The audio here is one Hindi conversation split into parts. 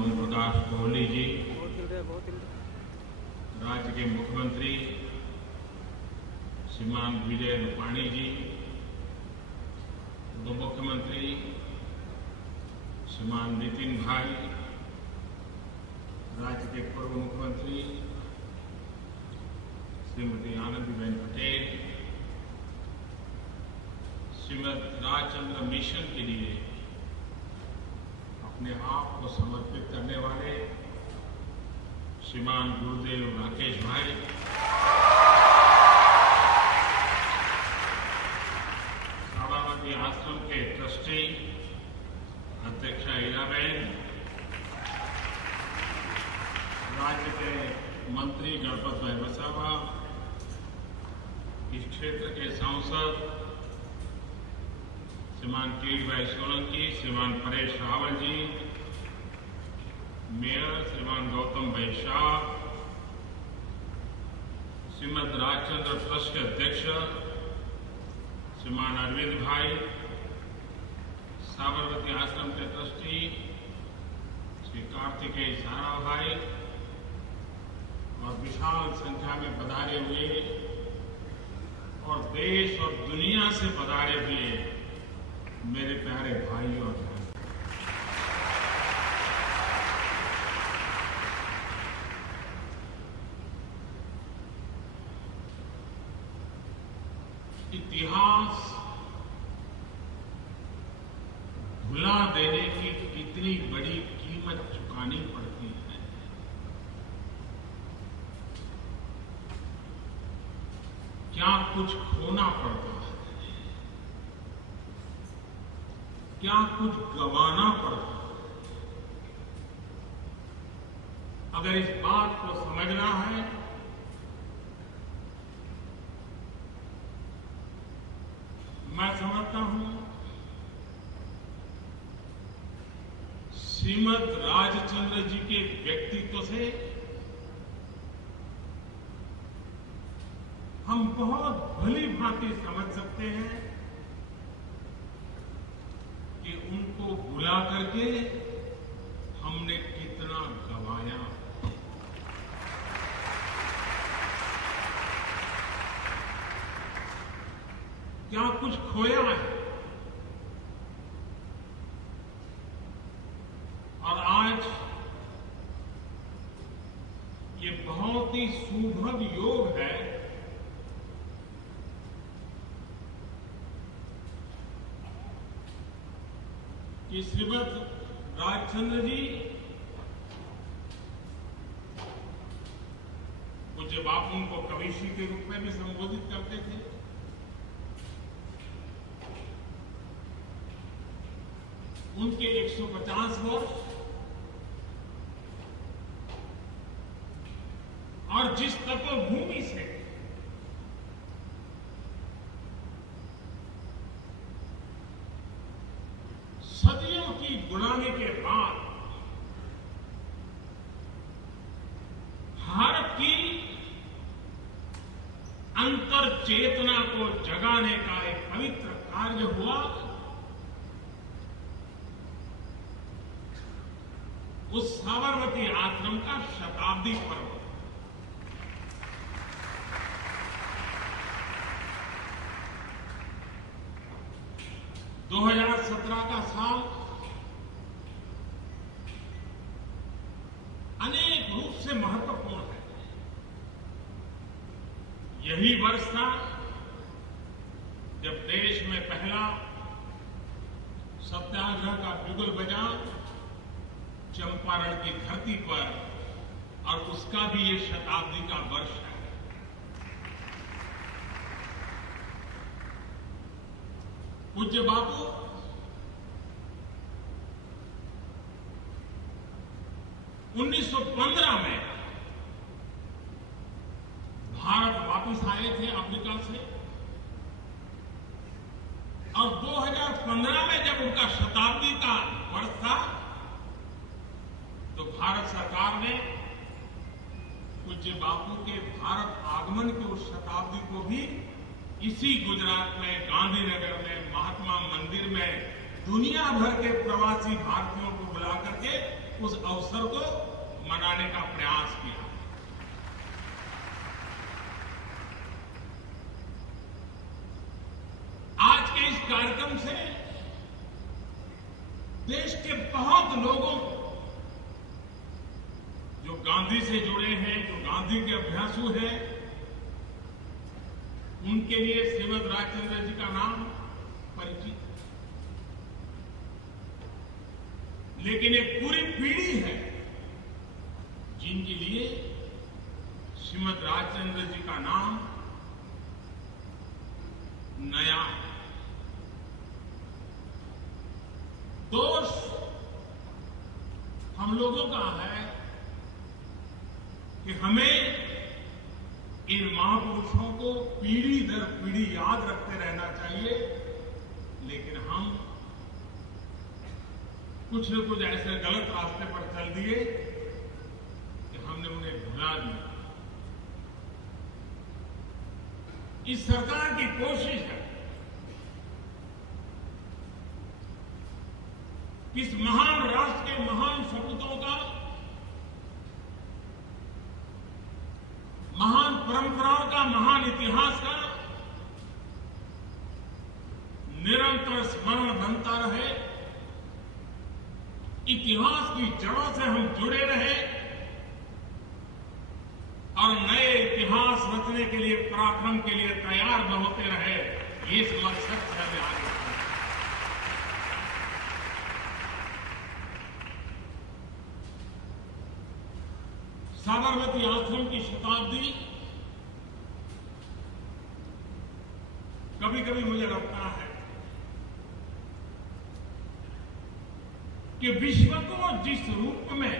ओम प्रकाश कोहली जी, राज्य के मुख्यमंत्री श्रीमान विजय रूपाणी जी, उप मुख्यमंत्री श्रीमान नितिन भाई, राज्य के पूर्व मुख्यमंत्री श्रीमती आनंदीबेन पटेल, श्रीमद राजचंद्र मिशन के लिए अपने आप को समर्पित करने वाले श्रीमान गुरुदेव राकेश भाई, साबरमती आश्रम के ट्रस्टी अध्यक्षा इलाबेन, राज्य के मंत्री गणपत भाई वसावा, इस क्षेत्र के सांसद श्रीमान कीर्ति भाई सोलंकी, श्रीमान परेश रावल जी, मेयर श्रीमान गौतम भाई शाह, श्रीमद राजचंद्र ट्रस्ट के अध्यक्ष श्रीमान अरविंद भाई, साबरमती आश्रम के ट्रस्टी श्री कार्तिकेय सारा भाई और विशाल संख्या में पधारे हुए और देश और दुनिया से पधारे हुए मेरे प्यारे भाइयों और बहनों, इतिहास भुला देने की कितनी बड़ी कीमत चुकानी पड़ती है। क्या कुछ खोना पड़ता है, क्या कुछ गंवाना पड़ता है। अगर इस बात को समझना है मैं समझता हूं श्रीमद राजचंद्र जी के व्यक्तित्व से हम बहुत भली भांति समझ सकते हैं कि उनको भुला करके हमने कितना गंवाया। क्या कुछ खोया है। और आज ये बहुत ही सुभग योग है कि श्रीमद राजचंद्र जी पूज्य बापू उनको कविश्री के रूप में भी संबोधित करते थे। उनके 150 वर्ष और जिस तपोभूमि से सदियों की गुलामी के बाद भारत की अंतर चेतना को जगाने का एक पवित्र कार्य हुआ, उस साबरमती आश्रम का शताब्दी पर्व। दो 2017 का साल अनेक रूप से महत्वपूर्ण है। यही वर्ष था जब देश में पहला सत्याग्रह का बिगुल बजा चंपारण की धरती पर, और उसका भी ये शताब्दी का वर्ष है। पूज्य बापू उन्नीस 1915 में भारत वापस आए थे अफ्रीका से, और 2015 में जब उनका शताब्दी का वर्ष था तो भारत सरकार ने पूज्य बापू के भारत आगमन की उस शताब्दी को भी इसी गुजरात में गांधीनगर में महात्मा मंदिर में दुनिया भर के प्रवासी भारतीयों को बुला करके उस अवसर को मनाने का प्रयास किया। आज के इस कार्यक्रम से देश के बहुत लोगों को, जो गांधी से जुड़े हैं, जो गांधी के अभ्यासु हैं, उनके लिए श्रीमद राजचंद्र जी का नाम परिचित है। लेकिन एक पूरी पीढ़ी है जिनके लिए श्रीमद राजचंद्र जी का नाम नया है। दोष हम लोगों का है कि हमें इन महापुरुषों को पीढ़ी दर पीढ़ी याद रखते रहना चाहिए, लेकिन हम कुछ न कुछ ऐसे गलत रास्ते पर चल दिए कि हमने उन्हें भुला दिया। इस सरकार की कोशिश है कि इस महान राष्ट्र के महान सपूतों का, महान परंपराओं का, महान इतिहास का निरंतर स्मरण बनता रहे, इतिहास की जड़ों से हम जुड़े रहे और नए इतिहास रचने के लिए, पराक्रम के लिए तैयार न होते रहे। ये इस मकसद से हमें आगे साबरमती आश्रम की शताब्दी कभी कभी मुझे लगता है कि विश्व को जिस रूप में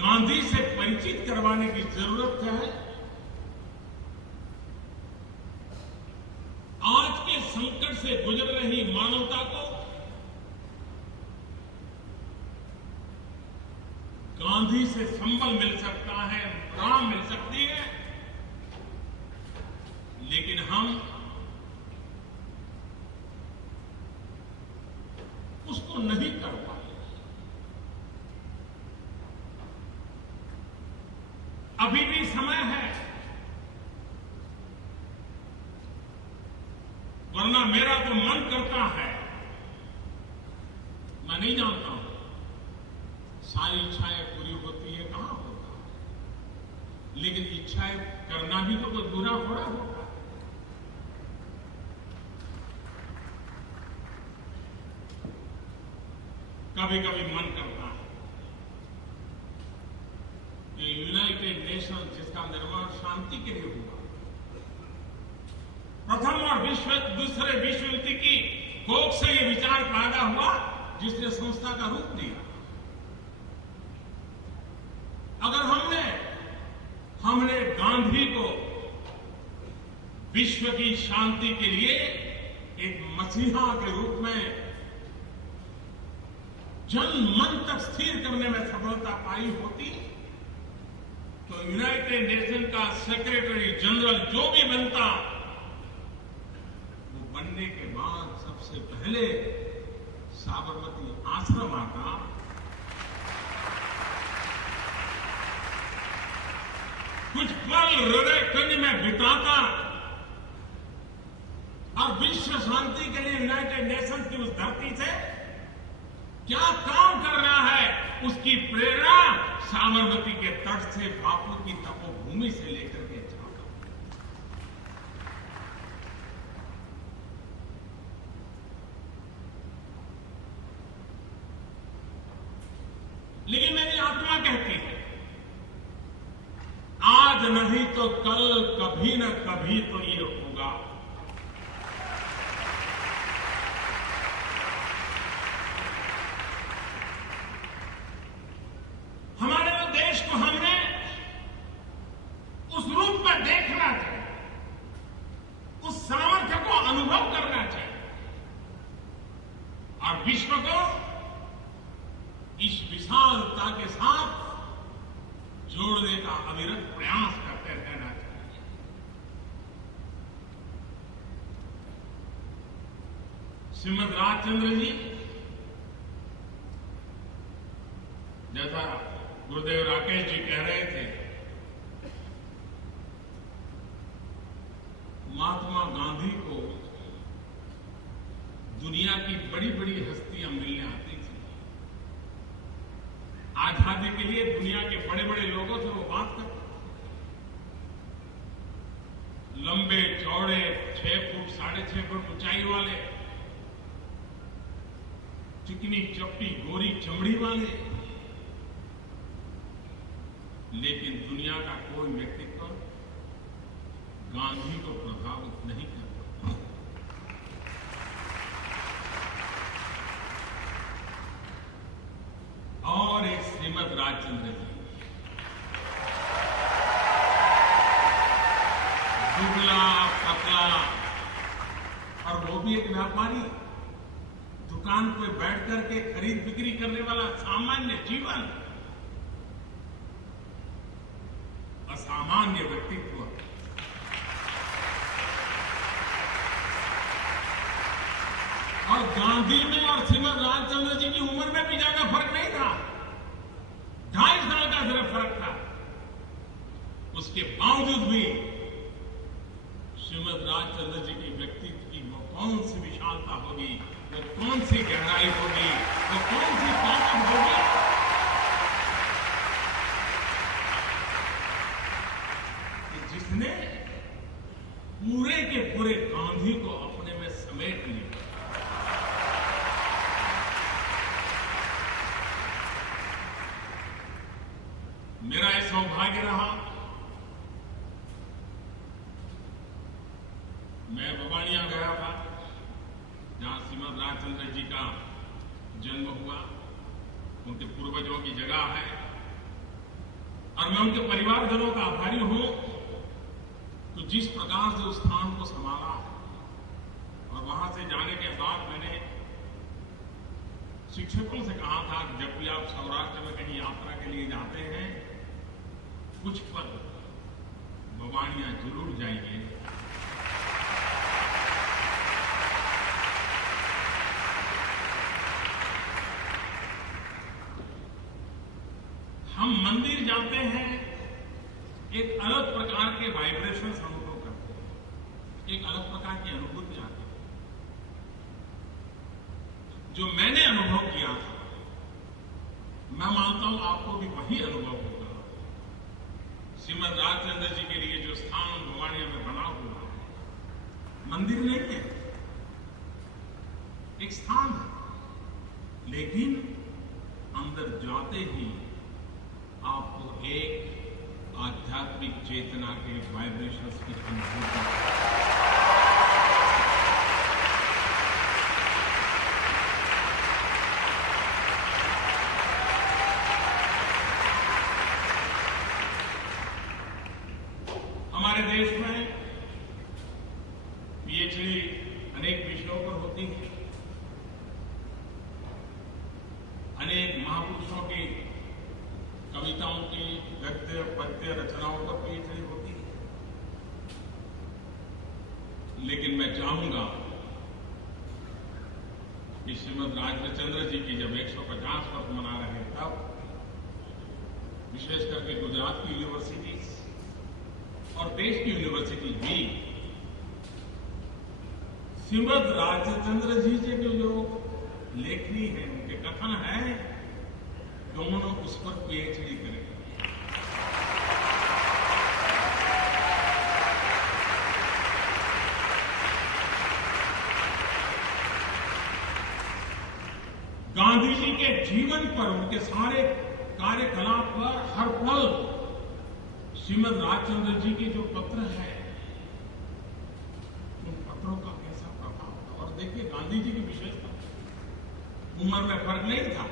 गांधी से परिचित करवाने की जरूरत है, आज के संकट से गुजर रही मानवता को गांधी से संबल मिल सकता है, राह मिल सकती है, लेकिन हम उसको नहीं कर पाए। अभी भी समय है, वरना मेरा तो मन करता है, मैं नहीं जानता हूं सारी इच्छाएं पूरी होती है, कहां होता है, लेकिन इच्छाएं करना भी तो कुछ बुरा थोड़ा होता है। कभी कभी मन करता है कि यूनाइटेड नेशन जिसका निर्माण शांति के लिए हुआ, प्रथम और दूसरे विश्व युद्ध की कोख से यह विचार पैदा हुआ जिसने संस्था का रूप लिया। अगर हमने गांधी को विश्व की शांति के लिए एक मसीहा के रूप में जन मन तक स्थिर करने में सफलता पाई होती, तो यूनाइटेड नेशन का सेक्रेटरी जनरल जो भी बनता, वो बनने के बाद सबसे पहले साबरमती आश्रम आता, कुछ पल हृदय कुंज में बिताता और विश्व शांति के लिए यूनाइटेड नेशंस की उस धरती से क्या काम कर रहा है, उसकी प्रेरणा साबरमती के तट से बापू की तपोभूमि से लेकर के जाता। लेकिन मेरी आत्मा कहती है, आज नहीं तो कल, कभी न कभी तो ये होगा। हमारे देश को हमने उस रूप में देखना चाहिए, उस सामर्थ्य को अनुभव करना चाहिए और विश्व को इस विशालता के साथ जोड़ने का अविरत प्रयास करते रहना चाहिए। श्रीमद राजचंद्र जी जैसा गुरुदेव राकेश जी कह रहे थे, महात्मा गांधी को दुनिया की बड़ी बड़ी हस्तियां मिलने आती थी। आजादी के लिए दुनिया के बड़े बड़े लोगों से वो बात करते थे। लंबे चौड़े 6 फुट 6.5 फुट ऊंचाई वाले, चिकनी चपटी गोरी चमड़ी वाले, लेकिन दुनिया का कोई व्यक्तित्व गांधी को प्रभावित नहीं कर पाता। और एक श्रीमद राजचंद्र जी, दुबला पतला, और वो भी एक व्यापारी, दुकान पे बैठ करके खरीद बिक्री करने वाला, सामान्य जीवन, असामान्य व्यक्तित्व। और गांधी में और श्रीमद राजचंद्र जी की उम्र में भी ज्यादा फर्क नहीं था, 2.5 साल का सिर्फ फर्क था। उसके बावजूद भी श्रीमद राजचंद्र जी के व्यक्तित्व की वो कौन सी विशालता होगी, वो कौन सी गहराई होगी, वो कौन सी ताकत होगी, जिसने पूरे के पूरे गांधी को अपने में समेट लिया। मेरा यह सौभाग्य रहा, मैं बवानिया गया था, जहां श्रीमद राजचंद्र जी का जन्म हुआ, उनके पूर्वजों की जगह है, और मैं उनके परिवारजनों का आभारी हूं तो जिस प्रकार से उस स्थान को संभाला है। और वहां से जाने के बाद मैंने शिक्षकों से कहा था, जब भी आप सौराष्ट्र में कहीं यात्रा के लिए जाते हैं, कुछ पल बवानिया जरूर जाइए। हम मंदिर जाते हैं, एक अलग प्रकार के वाइब्रेशंस अनुभव करते हैं, एक अलग प्रकार की अनुभूति आती है। जो मैंने अनुभव किया था, मैं मानता हूं आपको भी वही अनुभव होगा। श्रीमद राजचंद्र जी के लिए जो स्थान भवानिया में बना हुआ है, मंदिर नहीं है, एक स्थान है, लेकिन अंदर जाते ही आपको एक आध्यात्मिक चेतना के वाइब्रेशंस की अनुभूति। हमारे देश में पीएचडी अनेक विषयों पर होती है, अनेक महापुरुषों की कविताओं की गद्य पद्य रचनाओं पर पीएचडी होती है। लेकिन मैं चाहूंगा कि श्रीमद राजचंद्र जी की जब 150 वर्ष मना रहे हैं, तब विशेष करके गुजरात की यूनिवर्सिटी और देश की यूनिवर्सिटी भी श्रीमद राजचंद्र जी के जो लेखनी है, उनके कथन है, दोनों उस पर पीएचडी करें। गांधी जी के जीवन पर, उनके सारे कार्यकलाप पर हर पल श्रीमद राजचंद्र जी के जो पत्र हैं, उन पत्रों का कैसा प्रभाव था। और देखिए, गांधी जी की विशेषता, उम्र में फर्क नहीं था,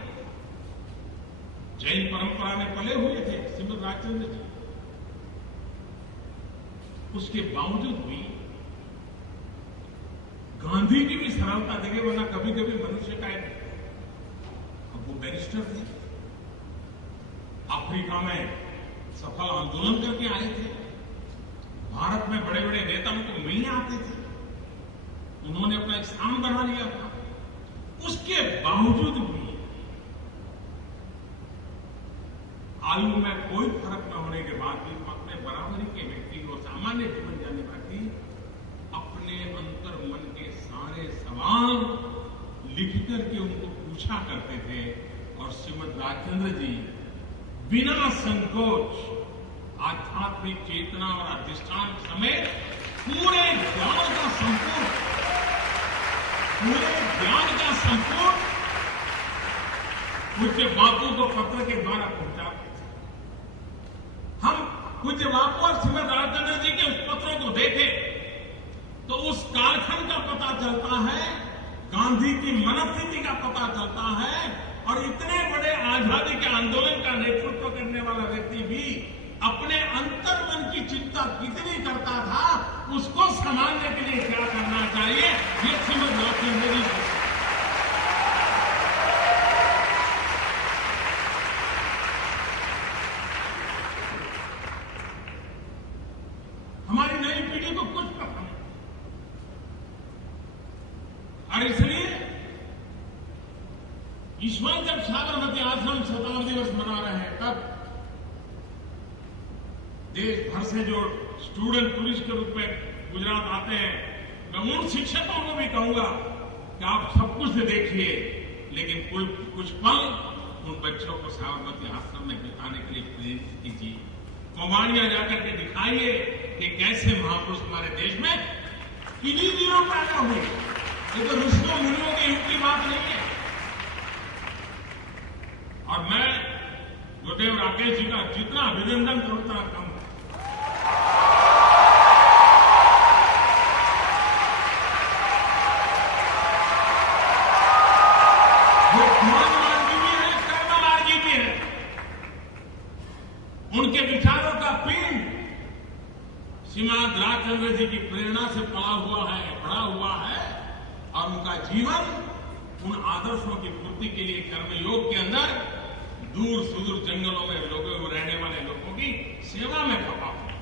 जैन परंपरा में पले हुए थे श्रीमद राजचंद्र जी, उसके बावजूद भी गांधी की भी सरलता देखे, वरना कभी कभी मनुष्य का एक, अब वो बैरिस्टर थे, अफ्रीका में सफल आंदोलन करके आए थे, भारत में बड़े बड़े नेताओं को मिलने आते थे, उन्होंने अपना एक स्थान बना लिया था। उसके बावजूद भी आयु में कोई फर्क न होने के बाद भी अपने बराबरी के व्यक्ति को सामान्य जीवन जाने वाली अपने अंतर मन के सारे सवाल लिख करके उनको पूछा करते थे। और श्रीमद राजचंद्र जी बिना संकोच आध्यात्मिक चेतना और अधिष्ठान समेत पूरे ज्ञान का संपूर्ण पूज्य बापू को पत्र के द्वारा पहुंचाते थे। हम पूज्य बापू और श्रीमद राजचंद्र जी के उस पत्रों को देखें तो उस कालखंड का पता चलता है, गांधी की मनस्थिति का पता चलता है, और इतने बड़े आजादी के आंदोलन का नेतृत्व करने वाला व्यक्ति भी अपने अंतर्मन की चिंता कितनी करता था, उसको संभालने के लिए क्या करना चाहिए, ये श्रीमद राजचंद्र जी को। हमारी नई पीढ़ी को कुछ पता नहीं, और इसलिए इस बार जब साबरमती आश्रम शताब्दी दिवस मना रहे हैं, तब देश भर से जो स्टूडेंट टूरिस्ट के रूप में गुजरात आते हैं, मैं उन शिक्षकों को भी कहूंगा कि आप सब कुछ देखिए, लेकिन कुछ पल उन बच्चों को साबरमती आश्रम में बिताने के लिए प्रेरित कीजिए। कोमाड़ियां जाकर के दिखाइए कि कैसे महापुरुष हमारे देश में किन्हीं दिनों पैदा हुए। ये तो ऋषियों मुनियों के युग की बात नहीं है। और मैं गुरुदेव राकेश जी का जितना अभिनंदन करूं उतना कम है। वो ज्ञानमार्गी भी है, कर्ममार्गी भी है। उनके विचारों का पिंड श्रीमद राजचंद्र जी की प्रेरणा से पला हुआ है, बड़ा हुआ है, और उनका जीवन उन आदर्शों की पूर्ति के लिए कर्मयोग के अंदर दूर सुदूर जंगलों में लोगों में रहने वाले लोगों की सेवा में खपा हुआ।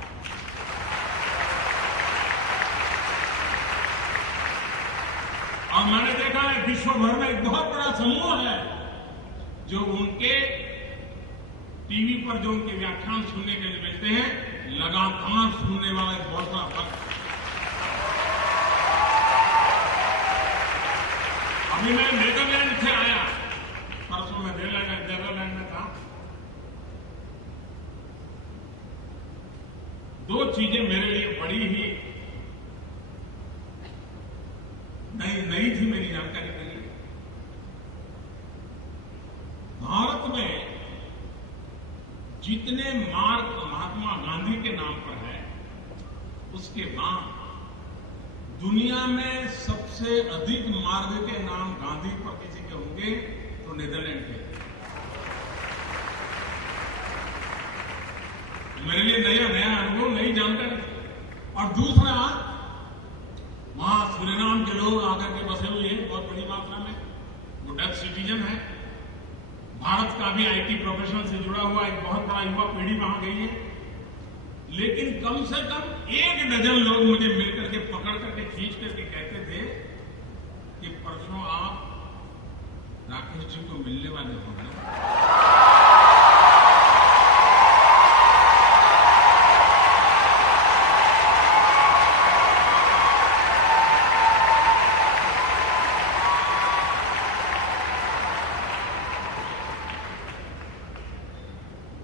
और मैंने देखा है विश्व भर में एक बहुत बड़ा समूह है जो उनके टीवी पर जो उनके व्याख्यान सुनने के लिए मिलते हैं, लगातार सुनने वाला एक बहुत बड़ा वर्ग। अभी मैं नीदरलैंड से आया, परसों में नीदरलैंड में था। दो चीजें मेरे लिए बड़ी ही नई थी मेरी जानकारी के लिए। भारत में जितने मार्ग महात्मा गांधी के नाम पर है, उसके बाद दुनिया में सबसे अधिक मार्ग के नाम गांधी पर किसी के होंगे तो नीदरलैंड के। मेरे लिए नया अनुभव, नई जानकारी। और दूसरा, वहां सूरीनाम के लोग आकर के बसे हुए हैं बहुत बड़ी मात्रा में। वो डच सिटीजन है। भारत का भी आईटी प्रोफेशन से जुड़ा हुआ एक बहुत बड़ा युवा पीढ़ी वहां गई है। लेकिन कम से कम 1 डजन लोग मुझे मिलकर के पकड़ करके खींच करके कहते थे कि परसों आप राकेश जी को मिलने वाले हो गए।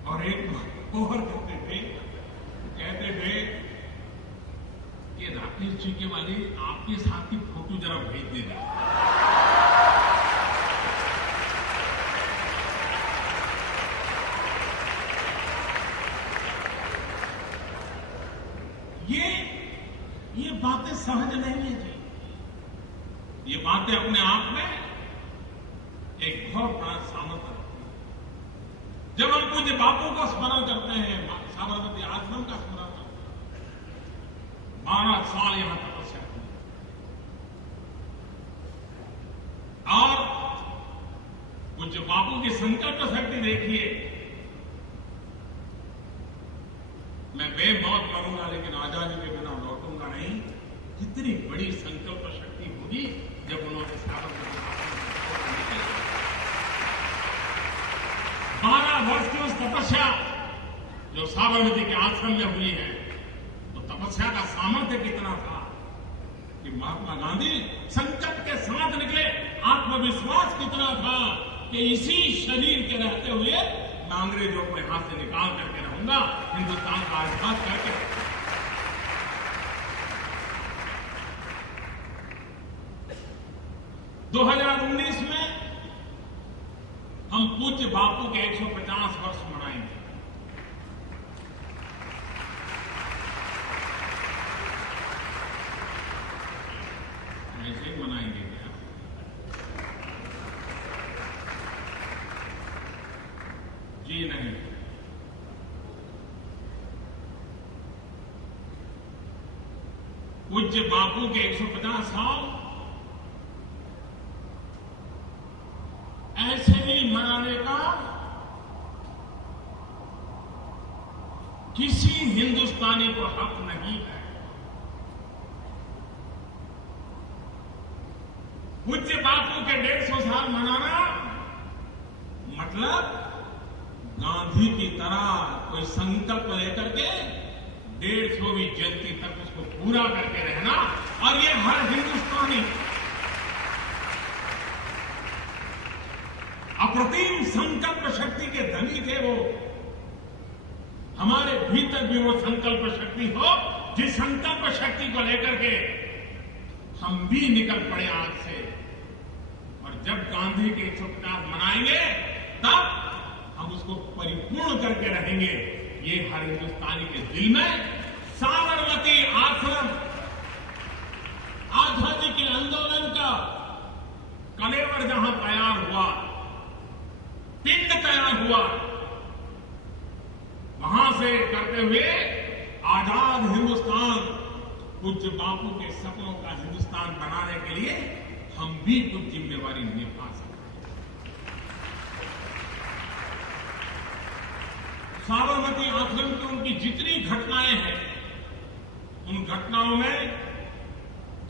और एक और कहते थे कि राकेश जी के वाले आपके साथ की फोटो जरा भेज देना। ये बातें सहज नहीं है जी। ये बातें अपने आप में एक बहुत बड़ा सामर्थ्य है। जब हम पूज्य बापू का स्मरण करते हैं, साबरमती आश्रम का स्मरण करते हैं, 12 साल यहां तपस्या की, और पूज्य बापू की संकल्प शक्ति देखिए। मैं बेमौत मरूंगा लेकिन आजादी के बिना लौटूंगा नहीं। कितनी बड़ी संकल्प शक्ति होगी जब उन्होंने साबरमती आश्रम 12 वर्ष की उस तपस्या जो साबरमती के आश्रम में हुई है, तो तपस्या का सामर्थ्य कितना था कि महात्मा गांधी संकट के साथ निकले। आत्मविश्वास कितना था कि इसी शरीर के रहते हुए मैं अंग्रेजों को यहां से निकाल करके रहूंगा, हिंदुस्तान का आजाद करके। 2019 में हम पूज्य बापू के 150 वर्ष मनाएंगे। ऐसे ही मनाएंगे क्या? जी नहीं। पूज्य बापू के 150 साल ऐसे ही मनाने का किसी हिंदुस्तानी को हक नहीं है। पूज्य बापू के 150 साल मनाना मतलब गांधी की तरह कोई संकल्प लेकर के 150वीं जयंती तक उसको पूरा करके रहना। और ये हर हिंदुस्तानी अप्रतिम संकल्प शक्ति के धनी थे। वो हमारे भीतर भी वो संकल्प शक्ति हो, जिस संकल्प शक्ति को लेकर के हम भी निकल पड़े आज से। और जब गांधी के 150 मनाएंगे तब हम उसको परिपूर्ण करके रहेंगे। ये हर हिंदुस्तानी के दिल में साबरमती आश्रम आजादी के आंदोलन का कलेवर जहां तैयार हुआ, पिंड तैयार हुआ, वहां से करते हुए आजाद हिंदुस्तान, पूज्य बापू के सपनों का हिंदुस्तान बनाने के लिए हम भी कुछ जिम्मेवारी निभा सकते हैं। साबरमती आश्रम की उनकी जितनी घटनाएं हैं, उन घटनाओं में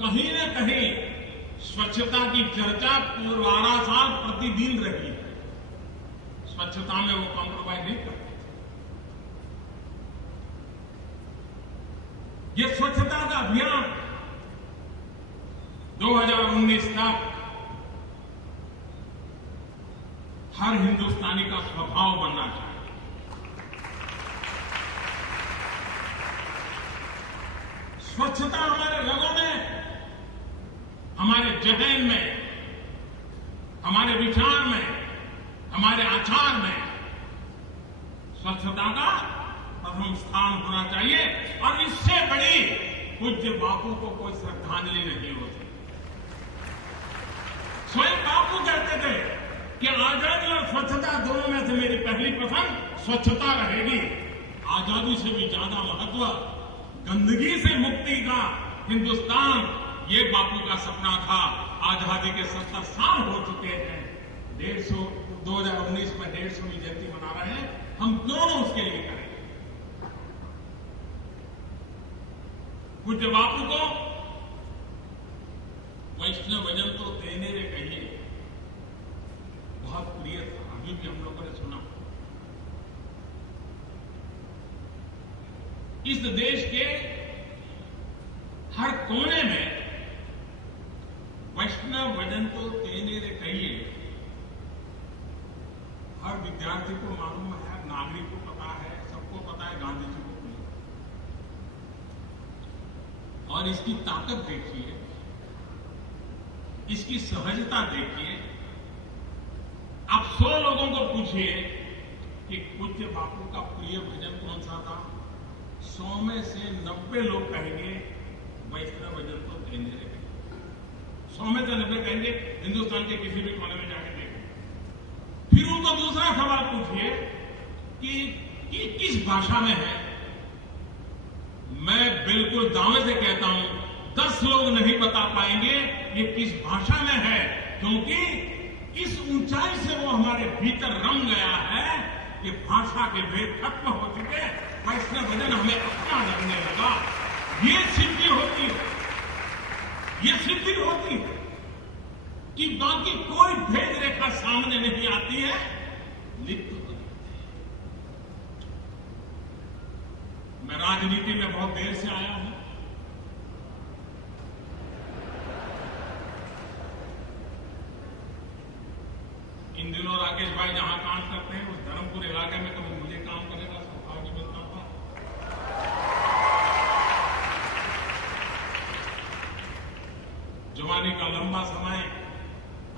कहीं न कहीं स्वच्छता की चर्चा पूरा साल प्रतिदिन रही है। स्वच्छता में वो कॉम्प्रोमाइज नहीं करते थे। ये स्वच्छता का अभियान 2019 तक हर हिंदुस्तानी का स्वभाव बनना चाहिए। स्वच्छता हमारे रगों में, हमारे जहन में, हमारे विचार में, हमारे आचार में स्वच्छता का प्रथम स्थान होना चाहिए। और इससे बड़ी पूज्य बापू को कोई श्रद्धांजलि नहीं हो सकती। स्वयं बापू कहते थे कि आजादी और स्वच्छता दोनों में से मेरी पहली पसंद स्वच्छता रहेगी। आजादी से भी ज्यादा महत्व गंदगी से मुक्ति का हिंदुस्तान, ये बापू का सपना था। आजादी के 70 साल हो चुके हैं। 2019 में 150वीं जयंती मना रहे हैं। हम दोनों उसके लिए करेंगे। पूज्य बापू को वैष्णव भजन तो देने रे कहिए बहुत प्रिय था। अभी भी हम लोगों ने सुना। इस देश के हर कोने में वैष्णव भजन तो देने रे कहिए हर विद्यार्थी को मालूम है, हर नागरिक को पता है, सबको पता है, गांधी जी को भी। और इसकी ताकत देखिए, इसकी सहजता देखिए। आप 100 लोगों को पूछिए कि पूज्य बापू का प्रिय भजन कौन सा था, 100 में से 90 लोग कहेंगे वैष्णव भजन तो देने रे। 100 में से 90 कहेंगे हिंदुस्तान के किसी भी कोने में जाके देखें। फिर उनको दूसरा सवाल पूछिए कि किस भाषा में है। मैं बिल्कुल दावे से कहता हूं 10 लोग नहीं बता पाएंगे ये किस भाषा में है, क्योंकि इस ऊंचाई से वो हमारे भीतर रंग गया है कि भाषा के भेद खत्म हो चुके। वैष्णव भजन हमें अपना लगने लगा। ये सिद्धि होती है, ये सिद्धि होती है कि बाकी कोई भेद रेखा सामने नहीं आती है, लिप्त हो जाती है। राजनीति में बहुत देर से आया हूं। इन दिनों राकेश भाई जहां काम करते हैं उस धर्मपुर इलाके में कभी मुझे काम करने का सौभाग्य मिलता था। जवानी का लंबा समय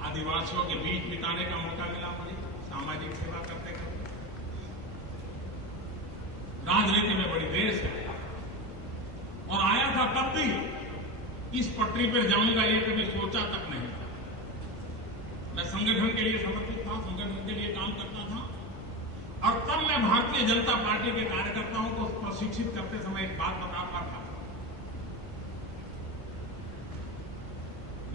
आदिवासियों के बीच बिताने का मौका मिला मुझे, सामाजिक सेवा करते करते। राजनीति में बड़ी देर से आया और आया था तब भी इस पटरी पर जाऊंगा ये कभी सोचा तक नहीं था। मैं संगठन के लिए समर्पित था, संगठन के लिए काम करता था और तब मैं भारतीय जनता पार्टी के कार्यकर्ताओं को प्रशिक्षित करते समय एक बात बताता था।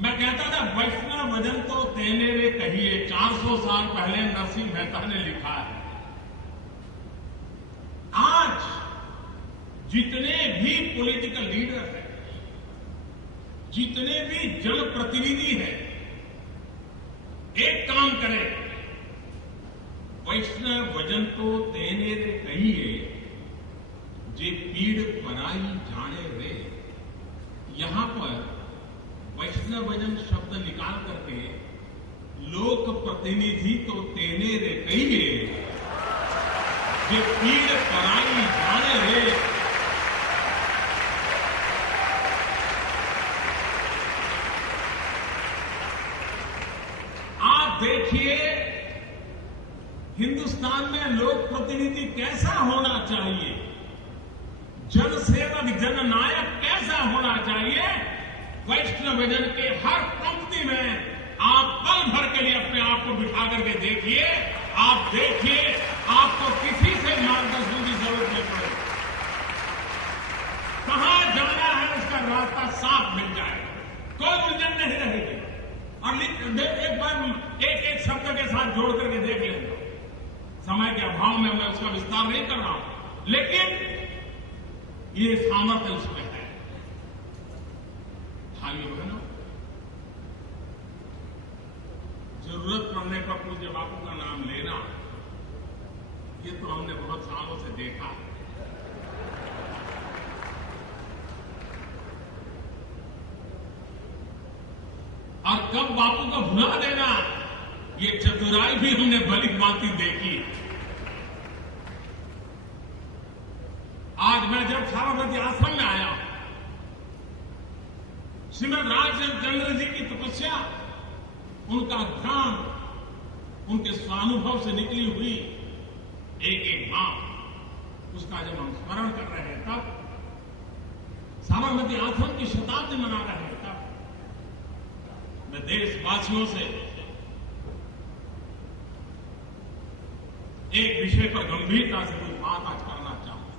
मैं कहता था वैष्णव भजन तो तेने रे कहिए, 400 साल पहले नरसिंह मेहता ने लिखा है। आज जितने भी पॉलिटिकल लीडर हैं, जितने भी जनप्रतिनिधि हैं, एक काम करें, वैष्णव भजन तो तेने रे कहिए, जे पीड़ पराई जाने रे। यहां पर वैष्णव भजन शब्द निकाल करके लोक प्रतिनिधि तो तेने रे कहिए, जे पीड़ पराई जाने रे। आप देखिए हिंदुस्तान में लोक प्रतिनिधि कैसा होना चाहिए, जनसेवक जननायक कैसा होना चाहिए। वैष्णव भजन के हर पंक्ति में आप पल भर के लिए अपने आप को बिठा करके देखिए, आप देखिए आपको किसी से मार्गदर्शन की जरूरत नहीं पड़ेगी। कहां जाना है उसका रास्ता साफ मिल जाएगा, कोई उलझन नहीं रहेगी। और एक बार एक शब्द के साथ जोड़ करके देख लेंगे, समय के अभाव में मैं उसका विस्तार नहीं कर रहा हूं, लेकिन ये सामर्थ्य उसमें है। भाइयों बहनों, जरूरत पड़ने पर पूज्य बापू का नाम लेना, ये तो हमने बहुत सालों से देखा है। और कब बापू को भुला देना, ये चतुराई भी हमने भली भांति देखी। आज मैं जब साबरमती आश्रम में आया, श्रीमद राजचंद्र जी की तपस्या, उनका ध्यान, उनके स्वानुभव से निकली हुई एक एक बात, उसका जब हम स्मरण कर रहे हैं, तब साबरमती आश्रम की शताब्दी मना रहे हैं, तब मैं देशवासियों से एक विषय पर गंभीरता से कोई बात आज करना चाहूंगा।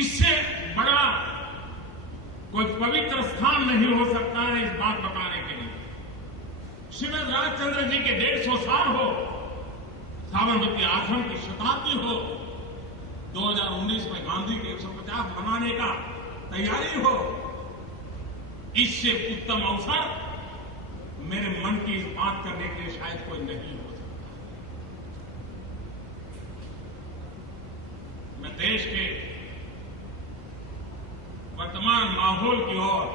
इससे बड़ा कोई पवित्र स्थान नहीं हो सकता है इस बात बताने के लिए। श्रीमद राजचंद्र जी के 150 साल हो, साबरमती आश्रम की शताब्दी हो, 2019 में गांधी के 150 मनाने का तैयारी हो, इससे उत्तम अवसर मेरे मन की इस बात करने के लिए शायद कोई नहीं हो सकता। मैं देश के वर्तमान माहौल की ओर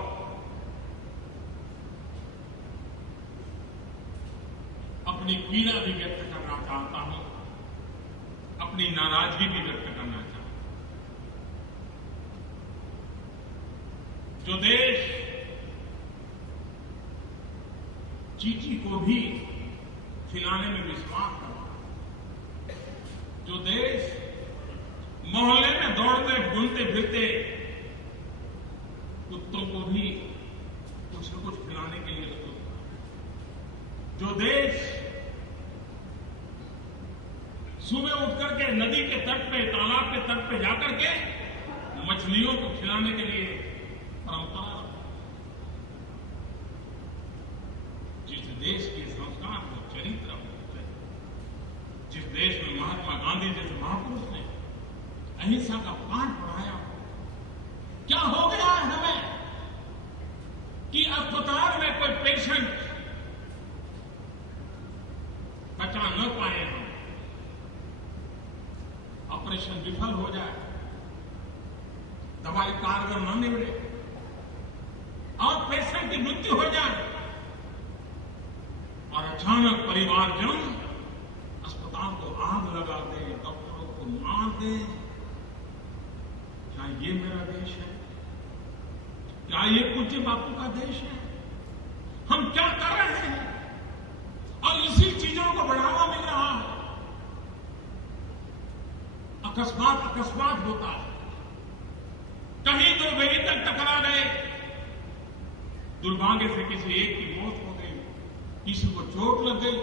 अपनी पीड़ा भी व्यक्त करना चाहता हूं, अपनी नाराजगी भी व्यक्त करना चाहता हूं। जो देश चींटी को भी खिलाने में विश्वास करता, जो देश मोहल्ले में दौड़ते घूमते फिरते कुत्तों को भी कुछ न कुछ खिलाने के लिए उत्सुक था, जो देश सुबह उठकर के नदी के तट पे, तालाब के तट पे जाकर के मछलियों को खिलाने के लिए परंपरा, जिस देश के संस्कार हो, चरित्र हो, जिस देश में महात्मा गांधी जैसे महापुरुष ने अहिंसा का पाठ पढ़ाया, क्या हो गया है हमें कि अस्पताल में कोई पेशेंट बचा न पाए, हम ऑपरेशन विफल हो जाए, दवाई कारगर न निवड़े और पेशेंट की मृत्यु हो जाए और अचानक परिवारजन अस्पताल को आग लगा दे, डॉक्टरों को मार दे, क्या ये मेरा देश है? क्या ये पूज्य बापू का देश है? हम क्या कर रहे हैं? और इसी चीजों को बढ़ावा मिल रहा है। अकस्मात होता है, कहीं दो व्हीकल टकरा गए, दुर्भाग्य से किसी एक की मौत हो गई, किसी को चोट लग गई,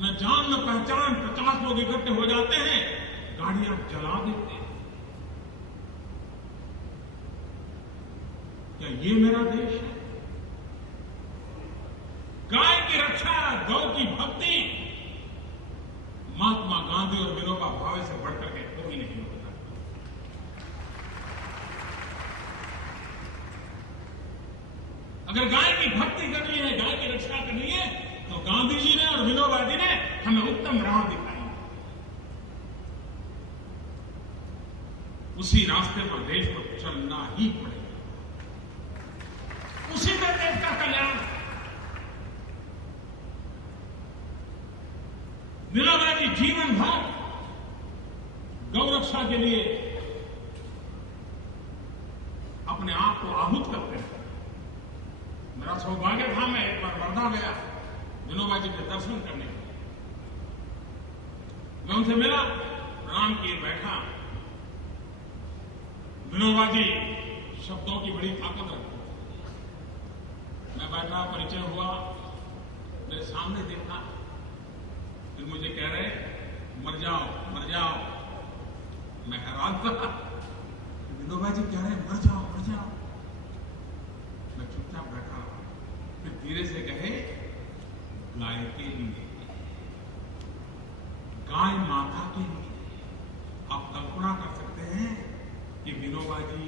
न जान न पहचान 50 लोग इकट्ठे हो जाते हैं, गाड़ियां जला देते हैं। क्या ये मेरा देश है? गाय की रक्षा, गौ की भक्ति महात्मा गांधी और विनोबा भावे से बढ़कर के कोई नहीं होता। अगर गाय की भक्ति करनी है, गाय की रक्षा करनी है, तो गांधी जी ने और विनोबा जी ने हमें उत्तम राह दिखाई। उसी रास्ते पर देश को चलना ही पड़ेगा, उसी में देश का कल्याण। विनोबा जी जीवन भर गौ रक्षा के लिए अपने आप को आहूत करते हैं। मेरा सौभाग्य था, मैं एक बार वर्धा गया विनोबा जी के दर्शन करने के लिए। मैं उनसे मिला, प्रणाम किए, बैठा। विनोबा जी शब्दों की बड़ी ताकत रखते थे। मैं बैठा, परिचय हुआ, मेरे सामने देखा, फिर मुझे कह रहे मर जाओ मर जाओ। मैं हैरान था, विनोबा जी कह रहे मर जाओ मर जाओ। मैं चुपचाप बैठा रहा, फिर धीरे से कहे गाय के लिए, गाय माता के लिए। आप कल्पना कर सकते हैं कि विनोबा जी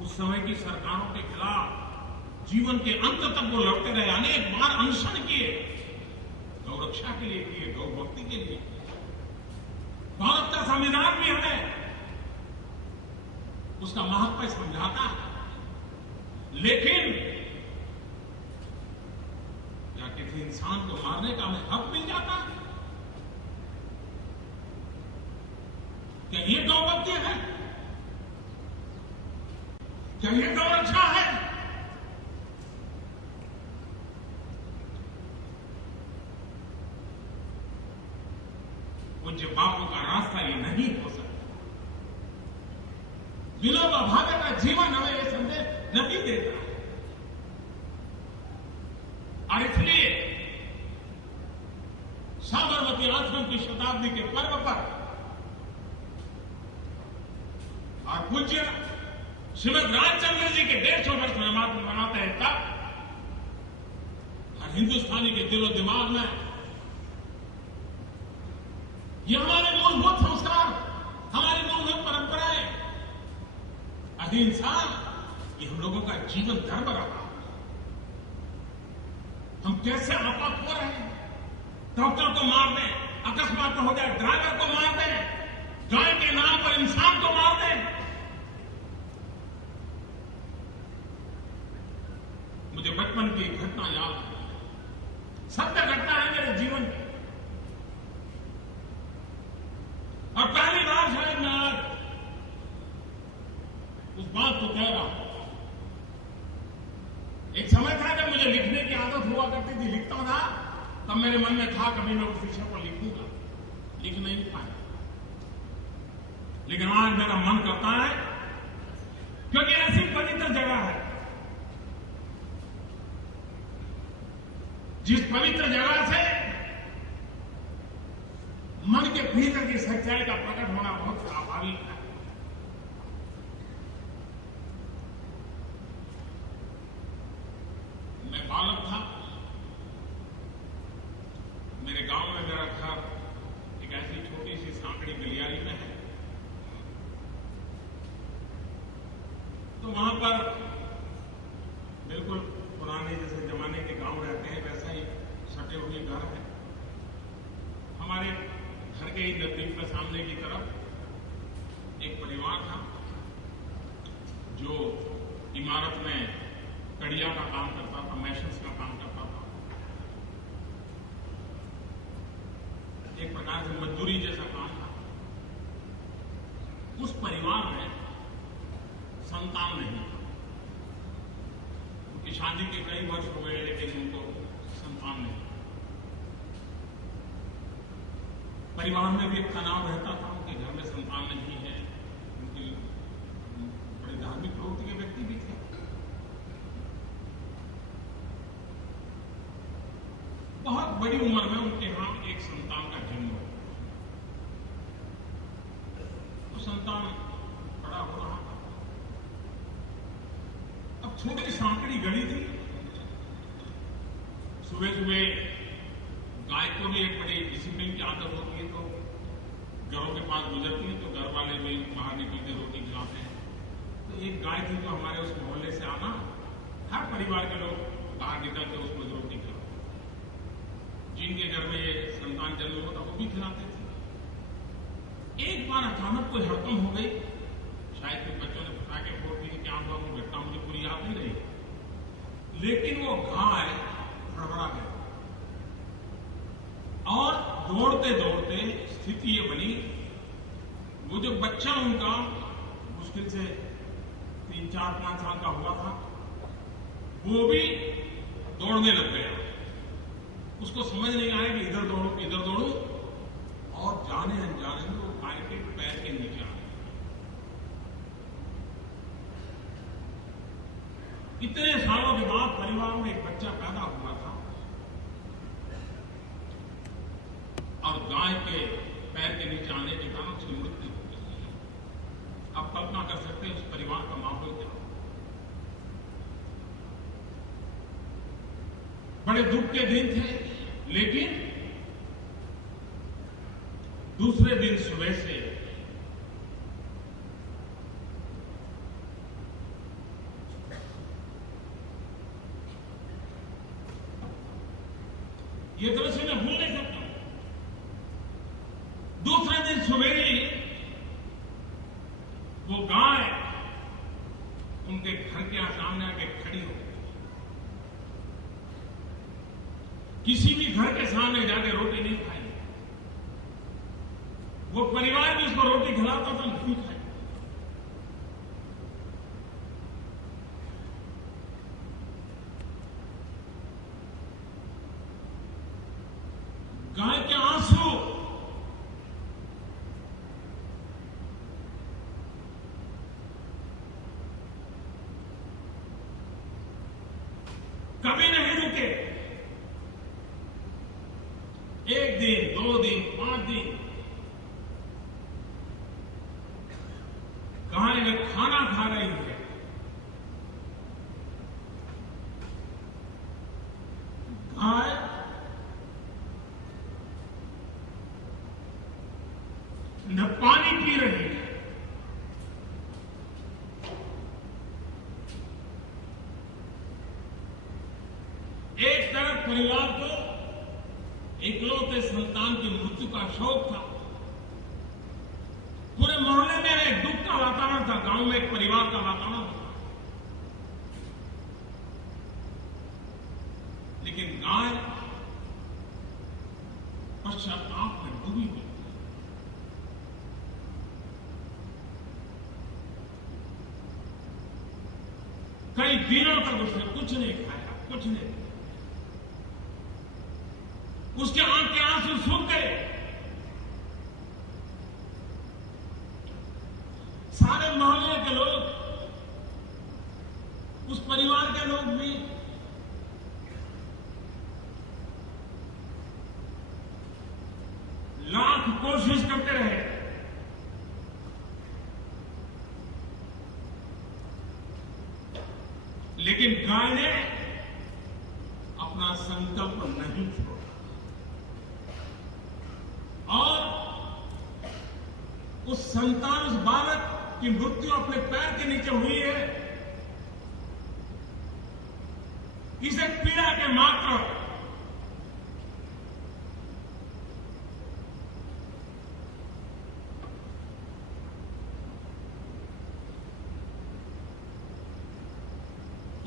उस समय की सरकारों के खिलाफ जीवन के अंत तक वो लड़ते रहे, अनेक बार अनशन किए, गौ रक्षा के लिए किए, गौ भक्ति के लिए। भारत का संविधान भी हमें उसका महत्व समझाता है, लेकिन क्या किसी इंसान को मारने का हमें हक मिल जाता है? क्या ये गौ भक्ति है? क्या ये गौ रक्षा है? पूज्य बापू का रास्ता ये नहीं हो सकता। विनोबा भावे का जीवन हमें ये संदेश नहीं देता है। और इसलिए साबरमती आश्रम की शताब्दी के पर्व पर और पूज्य श्रीमद रामचंद्र जी के 150 वर्ष मनाते हैं, तब हर हिंदुस्तानी के दिलो दिमाग में ये हमारे मूलभूत संस्कार, हमारी मूलभूत परंपराएं, अहिंसा, ये हम लोगों का जीवन धर्म रहा। हम कैसे आपा खो रहे हैं? डॉक्टर को मार दें, अकस्मात हो जाए ड्राइवर को मार दें, गाय के नाम पर इंसान को मार दें। मुझे बचपन की एक घटना याद है, सत्य घटना है मेरे जीवन की। और पहली बार शायद मैं आज उस बात को कह रहा हूं। एक समय था जब मुझे लिखने की आदत हुआ करती थी, लिखता था, तब मेरे मन में था कभी मैं उस विषय पर लिखूंगा, लिख नहीं पाया। लेकिन आज मेरा मन करता है, क्योंकि ऐसी पवित्र जगह है, जिस पवित्र जगह से मन के भीतर की सच्चाई का प्रकट होना बहुत स्वाभाविक है। मैं बालक था, मेरे गांव में मेरा घर एक ऐसी छोटी सी सांकड़ी गलियारी में है। तो वहां पर बिल्कुल पुराने जैसे जमाने के गांव रहते हैं, वैसा ही सटे हुए घर है। हमारे घर के ही नजदीक में सामने की तरफ एक परिवार था जो इमारत में कड़िया का काम करता था, मैशंस का काम करता था। एक प्रकार से मजदूरी जैसा काम था। उस परिवार में संतान नहीं था। उनकी शादी के कई वर्ष हो गए, लेकिन उनको संतान नहीं। परिवार में भी एक तनाव रहता था, उनके घर में संतान नहीं है। उनकी बड़ी धार्मिक प्रवृत्ति के व्यक्ति भी थे। बहुत बड़ी उम्र में उनके यहां एक संतान का जन्म हुआ। तो संतान बड़ा हो रहा था। अब छोटी सांकड़ी गली थी। सुबह सुबह गाय को भी एक बड़ी डिसिप्लिन की आदत होती है, तो घरों के पास गुजरती है तो घर वाले भी बाहर निकल के रोटी खिलाते हैं। तो एक गाय थी जो हमारे उस मोहल्ले से आना, हर परिवार के लोग बाहर निकल के उसको रोटी खिलाते। जिनके घर में ये संतान जन्म होता वो भी खिलाते थे। एक बार अचानक कोई हड़कंप हो गई। शायद कुछ बच्चों ने पटाखे फोड़ दिए, क्या हुआ वो घटना मुझे पूरी याद नहीं रही, लेकिन वो गाय हड़बड़ा गई और दौड़ते दौड़ते स्थिति ये बनी, वो जो बच्चा उनका मुश्किल से 3, 4, 5 साल का हुआ था, वो भी दौड़ने लग गया। उसको समझ नहीं आया कि इधर दौड़ू, और जाने अनजाने में वो गाय के पैर के नीचे आ गया। इतने सालों के बाद परिवार में एक बच्चा पैदा हुआ था और गाय के पैर के नीचे आने के कारण उसकी मृत्यु हो गई। आप कल्पना कर सकते हैं उस परिवार का माहौल क्या। बड़े दुख के दिन थे, लेकिन दूसरे दिन सुबह से ये दृश्य मैं भूल नहीं सकता। दूसरे दिन सवेरे वो गाय उनके घर के सामने आके खड़ी हो गई। किसी भी घर के सामने जाके रोटी नहीं खाई। वो परिवार भी उसको रोटी खिलाता था, नहीं खाई। गाय के आंसू कभी नहीं रुके। 1 दिन, 2 दिन, 5 दिन गाय में खाना खा रही है। गाय न पानी पी रही है। एक तरफ परिवार को इकलौते संतान की मृत्यु का शोक था। पूरे मोहल्ले में एक दुख का वातावरण था, गांव में एक परिवार का वातावरण था। लेकिन गाय पश्चाताप में डूबी हुई। कई दिनों तक उसने कुछ नहीं खाया, कुछ नहीं। उसके आंख के आंसू सूख गए। सारे मोहल्ले के लोग, उस परिवार के लोग भी लाख कोशिश करते रहे, लेकिन गाय ने अपना संकल्प नहीं छोड़ा। और उस संतान, उस बालक की मृत्यु अपने पैर के नीचे हुई है, इसे पीड़ा के मात्र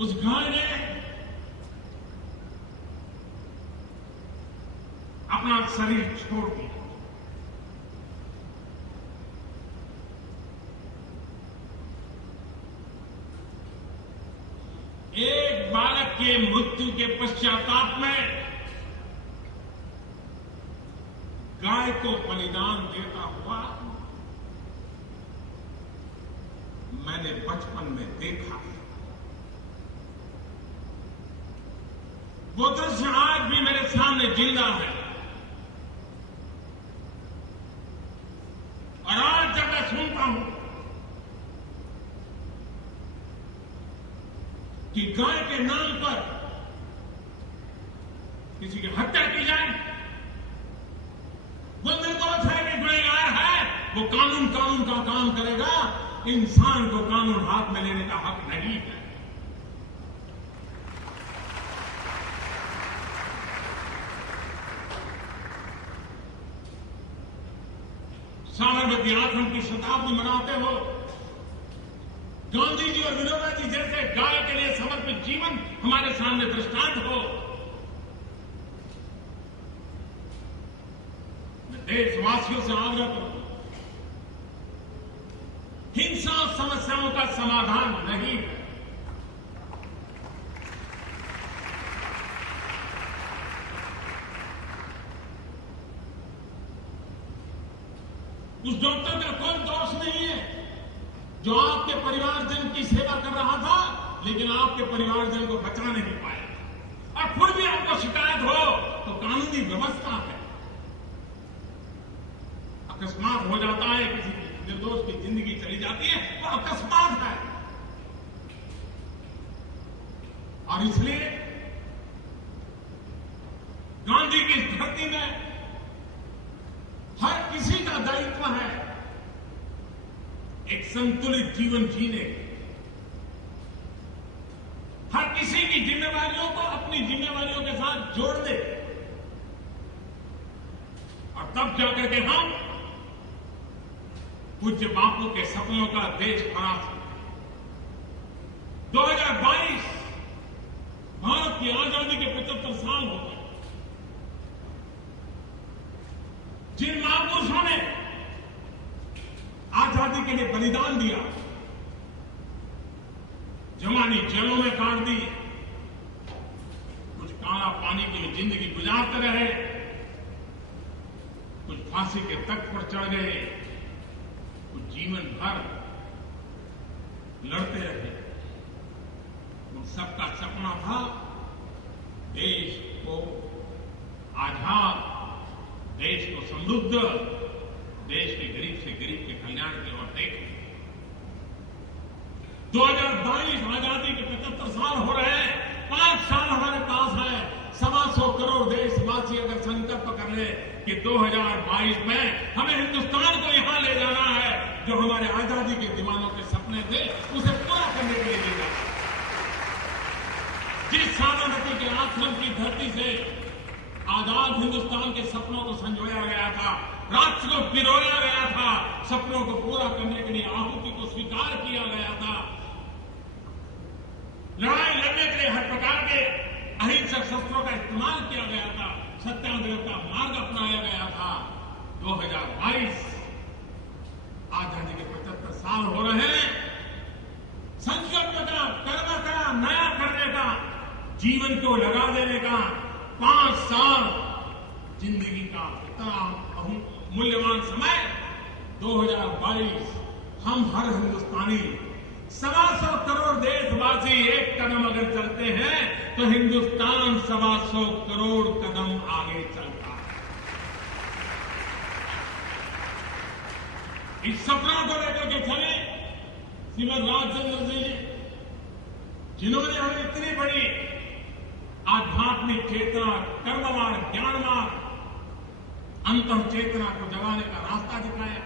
उस गाय ने अपना शरीर छोड़ दिया। एक बालक के मृत्यु के पश्चाताप में गाय को बलिदान देता हुआ मैंने बचपन में देखा है। वो दृश्य आज भी मेरे सामने जिंदा है। और आज जब मैं सुनता हूं कि गाय के नाम पर किसी की हत्या की जाए, वो निर्दोष है कि गुनहगार है, वो कानून का काम करेगा। इंसान को कानून हाथ में लेने का हक नहीं है। साबरमती आश्रम की शताब्दी मनाते हो, गांधी जी और विनोबा जी जैसे गाय के लिए समर्पित जीवन हमारे सामने दृष्टांत हो। मैं देशवासियों से आग्रह करूं, हिंसा समस्याओं का समाधान नहीं है। उस डॉक्टर का कोई दोष नहीं है जो आपके परिवारजन की सेवा कर रहा था, लेकिन आपके परिवारजन को बचा नहीं पाया। और फिर भी आपको शिकायत हो तो कानूनी व्यवस्था है। अकस्मात हो जाता है, किसी निर्दोष की जिंदगी चली जाती है, वो अकस्मात है। और इसलिए गांधी की इस धरती में हर किसी का दायित्व है एक संतुलित जीवन जीने। हर किसी की जिम्मेवारियों को अपनी जिम्मेवारियों के साथ जोड़ दे, और तब जाकर के हम पूज्य बापू के सपनों का देश बना सकते। 2022 भारत की आजादी के 75 साल हो गए। जिन महापुरुषों ने आजादी के लिए बलिदान दिया, जवानी जेलों में काट दी, कुछ काला पानी की जिंदगी गुजारते रहे, कुछ फांसी के तख्त पर चढ़ गए, कुछ जीवन भर लड़ते रहे। उन सबका सपना था देश को आजाद, देश को समृद्ध, देश के गरीब से गरीब के कल्याण की ओर देखना। 2022 आजादी के 75 साल हो रहे हैं। 5 साल हमारे पास है। 125 करोड़ देशवासी अगर संकल्प कर ले कि 2022 में हमें हिंदुस्तान को यहां ले जाना है, जो हमारे आजादी के दीवानों के सपने थे, उसे पूरा करने के लिए ले जाना। जिस साबरमती के आश्रम की धरती से आजाद हिंदुस्तान के सपनों को संजोया गया था, राष्ट्र को पिरोया गया था, सपनों को पूरा करने के लिए आहुति को स्वीकार किया गया था, लड़ाई लड़ने के लिए हर प्रकार के अहिंसक शस्त्रों का इस्तेमाल किया गया था, सत्याग्रह का मार्ग अपनाया गया था। 2022 आजादी के 75 साल हो रहे हैं। संकल्प का, कर्म का, नया करने का, जीवन को लगा देने का 5 साल जिंदगी का इतना मूल्यवान समय। 2022 हम हर हिंदुस्तानी 125 करोड़ देशवासी एक कदम अगर चलते हैं तो हिंदुस्तान 125 करोड़ कदम आगे चलता है। इस सपना को लेकर के चले श्रीमद राजचंद्र जी, जिन्होंने हमें इतनी बड़ी आध्यात्मिक चेतना, कर्मवान, ज्ञानवान अंतः चेतना को जगाने का रास्ता दिखाया।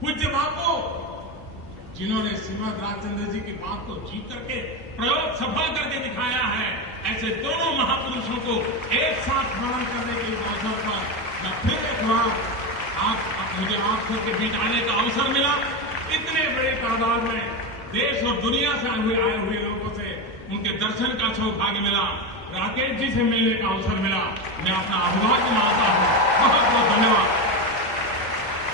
पूज्य बापू, जिन्होंने श्रीमद राजचंद्र जी की बात को जीत करके प्रयोग सफल करके दिखाया है। ऐसे दोनों महापुरुषों को एक साथ स्मरण करने के अवसर पर मैं फिर एक बार मुझे आप सबके बीच आने का अवसर मिला। इतने बड़े तादाद में देश और दुनिया से आए हुए लोगों से उनके दर्शन का सौभाग्य मिला, राकेश जी से मिलने का अवसर मिला। मैं अपना अभिवादन मानता हूं। बहुत बहुत धन्यवाद।